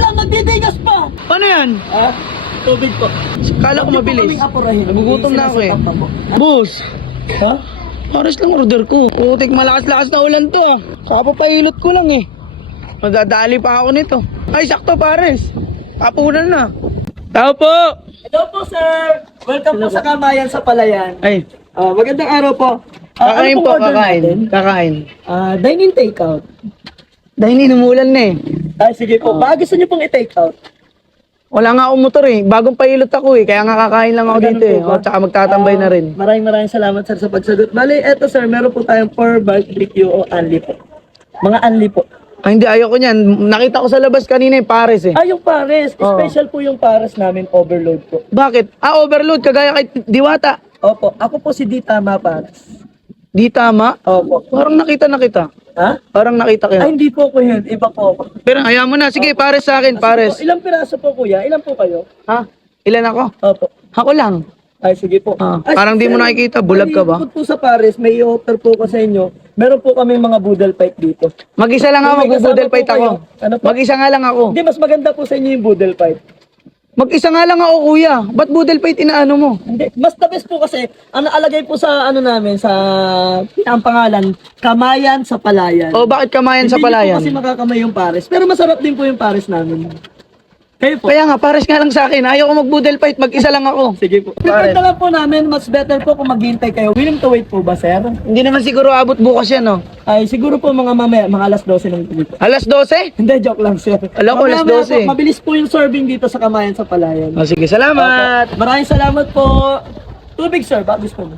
lang, nagdidigas pa! Ano yan? Ah, tubig po. Kala ko mabilis. Nagugutom na ako eh. Boss, Ha? pares lang order ko. Putik, malakas-lakas na ulan to ah. Saka papahilot ko lang eh. Madadali pa ako nito. Ay, sakto pares. Papunan na. Tao po! Hello po, sir! Welcome po sa Kamayan sa Palayan. Ay, Magandang araw po. kakain Ano po, pong order kakain. natin? Kakain. Dine-in takeout. Dahil inumulan na eh. Ay, sige po. Baka gusto niyo pong i-takeout. Wala nga akong motor eh. Bagong pahilot ako eh. Kaya nga kakain lang ako Ganun dito eh. po ba? O, tsaka magtatambay na rin. Maraming salamat, sir, sa pagsagot. Bali, eto, sir, meron po tayong 4 barbecue o unli po. Mga unli po. Ay, hindi, ayoko niyan. Nakita ko sa labas kanina yung pares eh. Yung pares. Oo. Special po yung pares namin, overload po. Bakit? Overload. Kagaya kay Diwata. Opo, ako po si Di Tama Pares. Di tama. Opo. Parang nakita na kita. Ha? Parang nakita kita. Hindi po ko yun. Iba po ako. Pero hayaan mo na. Sige, pares sa akin. Pares. Ilang piraso po, kuya? Ilan po kayo? Ha? Ilan ako? Opo. Ako lang. Ay, sige po. Parang di mo sir, nakikita. Bulag ka ba? bukod po sa Paris, may i-offer po ko sa inyo. Meron po kami mga budal fight dito. Mag-isa lang ako. Kung may kasama Magbubudel po fight ako. kayo, ano po? Mag-isa nga lang ako. Hindi, mas maganda po sa inyo yung budal fight. Mag-isa nga lang ako, kuya. Ba't budel fight inaano mo? Hindi, mas the best po kasi, ang naalagay po sa ano namin, sa ang pangalan, Kamayan sa Palayan. O bakit kamayan sa Hindi niyo palayan? po kasi makakamay yung Paris. Pero masarap din po yung Paris namin. Kayo po. Kaya nga, pares nga lang sa akin. Ayaw ko mag-budel fight. Mag-isa lang ako. Sige po. Prefer na lang po namin, mas better po kung maghihintay kayo. Willing to wait po ba, sir? Hindi naman siguro abot bukas yan, no? Ay, siguro po mga mamaya, mga alas 12 ng gabi po. Alas 12? Hindi, joke lang, sir. Alam ko, alas Mamaya 12. po, mabilis po yung serving dito sa Kamayan sa Palayan. O sige, salamat. Opo. Maraming salamat po. Tubig, sir. Bakit gusto mo?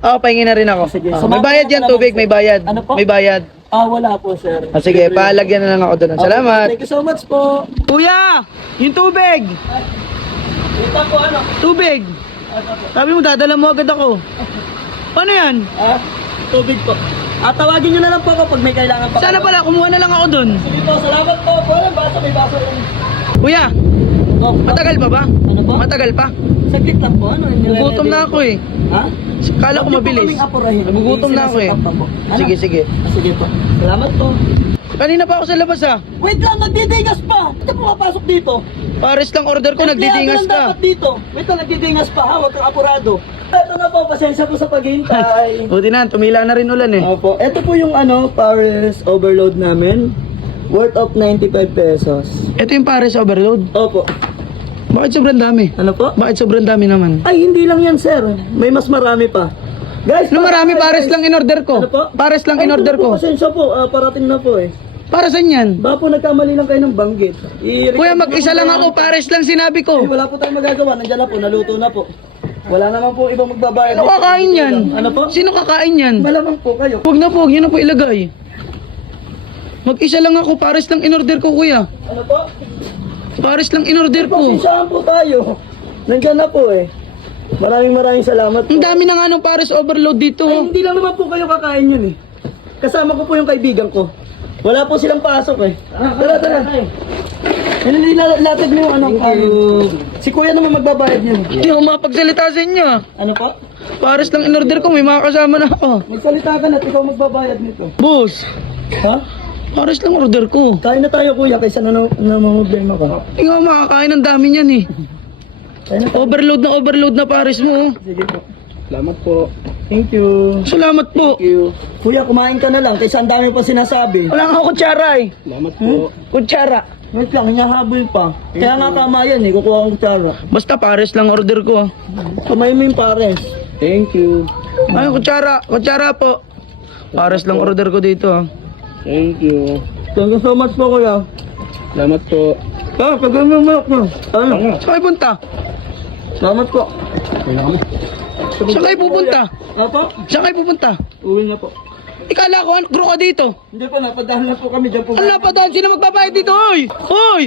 Pahingin na rin ako. Sige. May bayad yan, tubig. May bayad. Ano po? May bayad. Wala po, sir. Sige, palagyan na lang ako doon. Okay, Salamat. Thank you so much po. Kuya, yung tubig. Ito po, ano? Tubig. Sabi mo, dadala mo agad ako. Ano yan? Tubig po. Tawagin nyo na lang po ako pag may kailangan pa. Sana pala, kumuha na lang ako doon. Sige po, salamat po. Parang basa, may baso. Kuya, matagal pa ba? Ano po? Matagal pa? Saglit lang po. Ano? Nagugutom na ako eh. Ha? Kala ko mabilis. Nagugutom na ako eh. Sige, sige. Sige po. Salamat po. Kanina pa ako sa labas ah. Wait lang, nagdidigas pa. Ito pumapasok dito. Pares lang order ko, nagdidingas Dapat ka. dito. Wait lang, nagdidingas pa ha. Huwag kang apurado. Ito na po, pasensya po sa paghihintay. Buti na, tumila na rin ulan eh. Opo. Ito po yung Paris overload namin. Worth of 95 pesos. Ito yung pares overload. Opo. Bakit sobrang dami? Ano po? Bakit sobrang dami naman? Ay, hindi lang yan, sir. May mas marami pa. Guys, No, marami pares lang in order ko. Ano po? Pares lang in order po, ko. pasensya po. Parating na po eh. Para saan yan? Baka po nagkamali lang kayo ng banggit. Kuya, mag-isa lang ako, pares lang sinabi ko. Wala po tayong magagawa. Nandiyan na po, naluto na po. Wala naman po ibang magbabayad. Sino kakain yan? Ano po? Sino kakain yan? Malamang po kayo. Huwag na po, yun na po ilagay. Mag-isa lang ako, pares lang in order ko, kuya. Ano po? Pares lang in order ko. Pasensyahan po tayo. Nandiyan na po eh. Maraming salamat po. Ang dami na nga ng pares overload dito. Ay, hindi lang naman po kayo kakain yun eh. Kasama ko po yung kaibigan ko. Wala po silang pasok eh. Tara. Nilatag mo yung anak ko. Si kuya naman magbabayad yun. Hindi ako makapagsalita sa inyo. Ano po? Pares lang in order ko, may mga kasama na ako. Magsalita ka na at ikaw magbabayad nito. Boss, Ha? pares lang order ko. Kain na tayo kuya kaysa namamblema ka. Hindi nga makakain ng dami niyan eh. Kain na tayo. Overload na pares mo. oh. Sige po. Salamat po. Thank you. Salamat po. Kuya, kumain ka na lang kaysa ang dami pa sinasabi. Wala nga ako kutsara eh. Salamat po. Kutsara. Wait lang, hinahabol pa. Kaya nga tama yan eh, kukuha kong kutsara. Basta pares lang order ko. Kamay mo yung pares. Thank you. Ay, kutsara. Kutsara po. Pares lang order ko dito. Thank you. Thank you so much po kuya. Salamat po. Pagawin mo yung milk mo. Ano? Saan kayo punta? Salamat po. Saan kayo pupunta? Apo? Saan kayo pupunta? Uwi na po. Ikala ko, crew ka dito. Hindi po, napadahan na po kami dyan po. Ang napadaan, sino magbabayad dito? Hoy! Hoy!